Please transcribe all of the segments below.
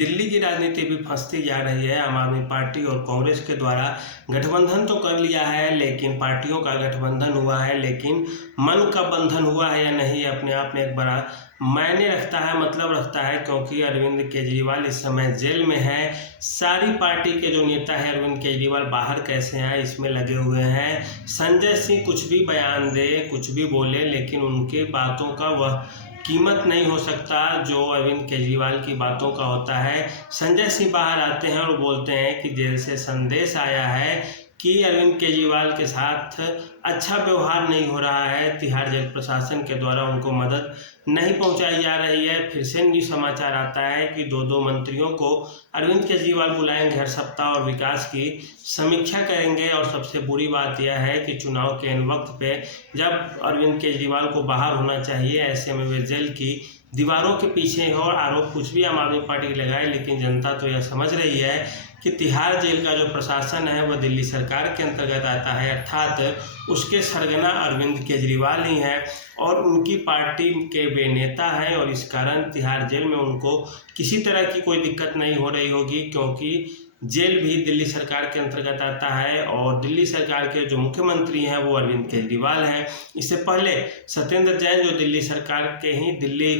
दिल्ली की राजनीति भी फंसती जा रही है। आम आदमी पार्टी और कांग्रेस के द्वारा गठबंधन तो कर लिया है, लेकिन पार्टियों का गठबंधन हुआ है, लेकिन मन का बंधन हुआ है या नहीं, अपने आप में एक बड़ा मायने रखता है, मतलब रखता है। क्योंकि अरविंद केजरीवाल इस समय जेल में है। सारी पार्टी के जो नेता है अरविंद केजरीवाल बाहर कैसे आए इसमें लगे हुए हैं। संजय सिंह कुछ भी बयान दे, कुछ भी बोले, लेकिन उनकी बातों का वह कीमत नहीं हो सकता जो अरविंद केजरीवाल की बातों का होता है। संजय सिंह बाहर आते हैं और बोलते हैं कि जेल से संदेश आया है कि अरविंद केजरीवाल के साथ अच्छा व्यवहार नहीं हो रहा है, तिहाड़ जेल प्रशासन के द्वारा उनको मदद नहीं पहुंचाई जा रही है। फिर से न्यूज़ समाचार आता है कि दो मंत्रियों को अरविंद केजरीवाल बुलाएंगे हर सप्ताह और विकास की समीक्षा करेंगे। और सबसे बुरी बात यह है कि चुनाव के इन वक्त पे जब अरविंद केजरीवाल को बाहर होना चाहिए, ऐसे में वे जेल की दीवारों के पीछे है। और आरोप कुछ भी आम आदमी पार्टी लगाए, लेकिन जनता तो यह समझ रही है कि तिहाड़ जेल का जो प्रशासन है वह दिल्ली सरकार के अंतर्गत आता है, अर्थात उसके सरगना अरविंद केजरीवाल ही हैं और उनकी पार्टी के वे नेता हैं। और इस कारण तिहाड़ जेल में उनको किसी तरह की कोई दिक्कत नहीं हो रही होगी, क्योंकि जेल भी दिल्ली सरकार के अंतर्गत आता है और दिल्ली सरकार के जो मुख्यमंत्री हैं वो अरविंद केजरीवाल हैं। इससे पहले सत्येंद्र जैन जो दिल्ली सरकार के ही दिल्ली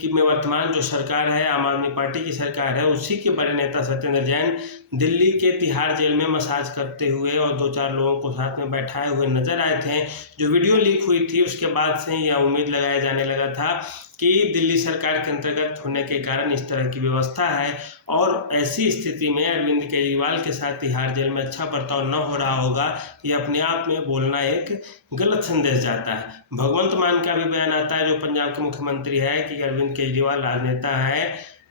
की में वर्तमान जो सरकार है, आम आदमी पार्टी की सरकार है, उसी के बड़े नेता सत्येंद्र जैन दिल्ली के तिहाड़ जेल में मसाज करते हुए और 2-4 लोगों को साथ में बैठाए हुए नजर आए थे। जो वीडियो लीक हुई थी उसके बाद से यह उम्मीद लगाया जाने लगा था कि दिल्ली सरकार के अंतर्गत होने के कारण इस तरह की व्यवस्था है। और ऐसी स्थिति में अरविंद केजरीवाल के साथ तिहाड़ जेल में अच्छा बर्ताव न हो रहा होगा, ये अपने आप में बोलना एक गलत संदेश जाता है। भगवंत मान का भी बयान आता है जो पंजाब के मुख्यमंत्री है कि अरविंद केजरीवाल राजनेता है,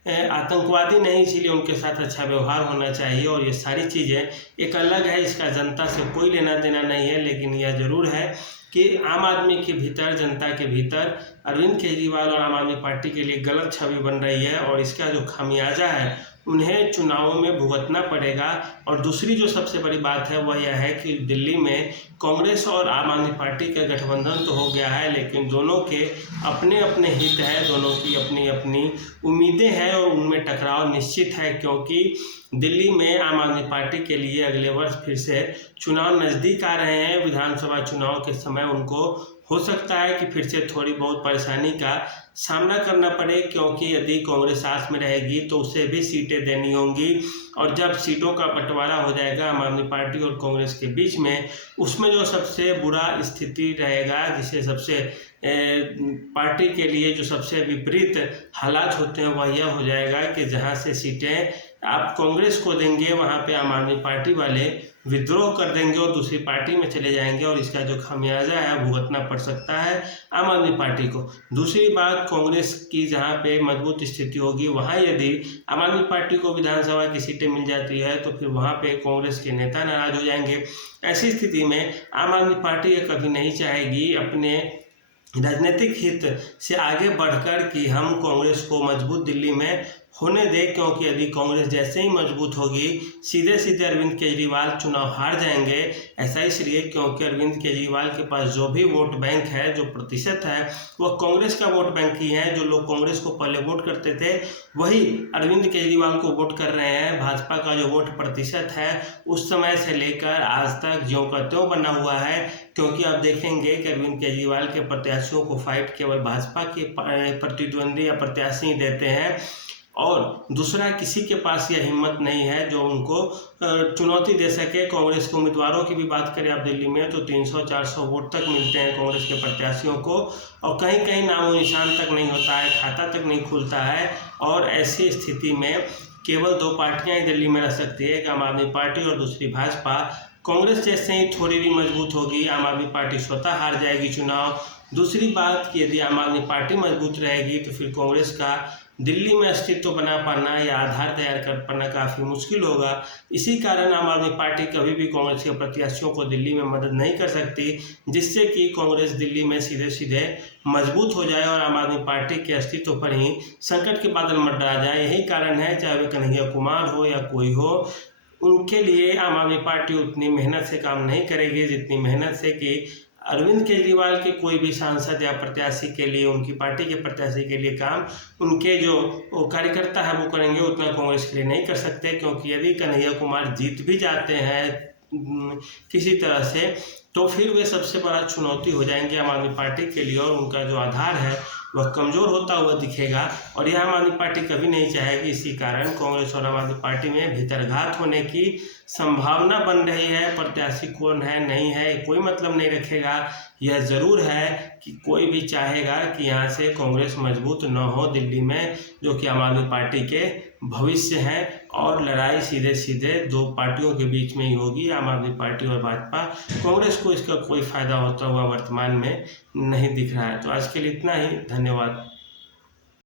आतंकवादी नहीं, इसीलिए उनके साथ अच्छा व्यवहार होना चाहिए। और ये सारी चीज़ें एक अलग है, इसका जनता से कोई लेना देना नहीं है। लेकिन यह जरूर है कि आम आदमी के भीतर, जनता के भीतर अरविंद केजरीवाल और आम आदमी पार्टी के लिए गलत छवि बन रही है और इसका जो खामियाजा है उन्हें चुनावों में भुगतना पड़ेगा। और दूसरी जो सबसे बड़ी बात है वह यह है कि दिल्ली में कांग्रेस और आम आदमी पार्टी का गठबंधन तो हो गया है, लेकिन दोनों के अपने अपने हित हैं, दोनों की अपनी अपनी उम्मीदें हैं और उनमें टकराव निश्चित है। क्योंकि दिल्ली में आम आदमी पार्टी के लिए अगले वर्ष फिर से चुनाव नज़दीक आ रहे हैं। विधानसभा चुनाव के समय उनको हो सकता है कि फिर से थोड़ी बहुत परेशानी का सामना करना पड़े, क्योंकि यदि कांग्रेस साथ में रहेगी तो उसे भी सीटें देनी होंगी। और जब सीटों का बंटवारा हो जाएगा आम आदमी पार्टी और कांग्रेस के बीच में, उसमें जो सबसे बुरा स्थिति रहेगा, जिसे सबसे पार्टी के लिए जो सबसे विपरीत हालात होते हैं वह यह हो जाएगा कि जहां से सीटें आप कांग्रेस को देंगे वहां पे आम आदमी पार्टी वाले विद्रोह कर देंगे और दूसरी पार्टी में चले जाएंगे और इसका जो खामियाजा है भुगतना पड़ सकता है आम आदमी पार्टी को। दूसरी बात, कांग्रेस की जहां पे मजबूत स्थिति होगी वहां यदि आम आदमी पार्टी को विधानसभा की सीटें मिल जाती है तो फिर वहां पे कांग्रेस के नेता नाराज हो जाएंगे। ऐसी स्थिति में आम आदमी पार्टी ये कभी नहीं चाहेगी अपने राजनीतिक हित से आगे बढ़कर कि हम कांग्रेस को मजबूत दिल्ली में होने दें, क्योंकि यदि कांग्रेस जैसे ही मजबूत होगी सीधे सीधे अरविंद केजरीवाल चुनाव हार जाएंगे। ऐसा इसलिए क्योंकि अरविंद केजरीवाल के पास जो भी वोट बैंक है, जो प्रतिशत है, वह कांग्रेस का वोट बैंक ही है। जो लोग कांग्रेस को पहले वोट करते थे वही अरविंद केजरीवाल को वोट कर रहे हैं। भाजपा का जो वोट प्रतिशत है उस समय से लेकर आज तक ज्यों का त्यों बना हुआ है, क्योंकि आप देखेंगे कि अरविंद केजरीवाल के प्रत्याशियों को फाइट केवल भाजपा के प्रतिद्वंदी या प्रत्याशी देते हैं और दूसरा किसी के पास यह हिम्मत नहीं है जो उनको चुनौती दे सके। कांग्रेस के उम्मीदवारों की भी बात करें आप दिल्ली में तो 300-400 वोट तक मिलते हैं कांग्रेस के प्रत्याशियों को, और कहीं कहीं नामो निशान तक नहीं होता है, खाता तक नहीं खुलता है। और ऐसी स्थिति में केवल 2 पार्टियां ही दिल्ली में रह सकती है, एक आम आदमी पार्टी और दूसरी भाजपा। कांग्रेस जैसे ही थोड़ी भी मजबूत होगी आम आदमी पार्टी स्वतः हार जाएगी चुनाव। दूसरी बात कि यदि आम आदमी पार्टी मजबूत रहेगी तो फिर कांग्रेस का दिल्ली में अस्तित्व बना पाना या आधार तैयार कर पाना काफ़ी मुश्किल होगा। इसी कारण आम आदमी पार्टी कभी भी कांग्रेस के प्रत्याशियों को दिल्ली में मदद नहीं कर सकती, जिससे कि कांग्रेस दिल्ली में सीधे सीधे मजबूत हो जाए और आम आदमी पार्टी के अस्तित्व पर ही संकट के बादल मंडरा जाए। यही कारण है, चाहे वे कन्हैया कुमार हो या कोई हो, उनके लिए आम आदमी पार्टी उतनी मेहनत से काम नहीं करेगी जितनी मेहनत से कि अरविंद केजरीवाल के कोई भी सांसद या प्रत्याशी के लिए, उनकी पार्टी के प्रत्याशी के लिए काम उनके जो वो कार्यकर्ता है वो करेंगे, उतना कांग्रेस के लिए नहीं कर सकते। क्योंकि यदि कन्हैया कुमार जीत भी जाते हैं किसी तरह से, तो फिर वे सबसे बड़ा चुनौती हो जाएंगे आम आदमी पार्टी के लिए, और उनका जो आधार है वह कमज़ोर होता हुआ दिखेगा। और यह आम आदमी पार्टी कभी नहीं चाहेगी। इसी कारण कांग्रेस और आम आदमी पार्टी में भीतरघात होने की संभावना बन रही है। प्रत्याशी कौन है नहीं है कोई मतलब नहीं रखेगा। यह ज़रूर है कि कोई भी चाहेगा कि यहाँ से कांग्रेस मजबूत न हो दिल्ली में, जो कि आम आदमी पार्टी के भविष्य हैं, और लड़ाई सीधे सीधे दो पार्टियों के बीच में ही होगी, आम आदमी पार्टी और भाजपा। कांग्रेस को इसका कोई फ़ायदा होता हुआ वर्तमान में नहीं दिख रहा है। तो आज के लिए इतना ही, धन्यवाद।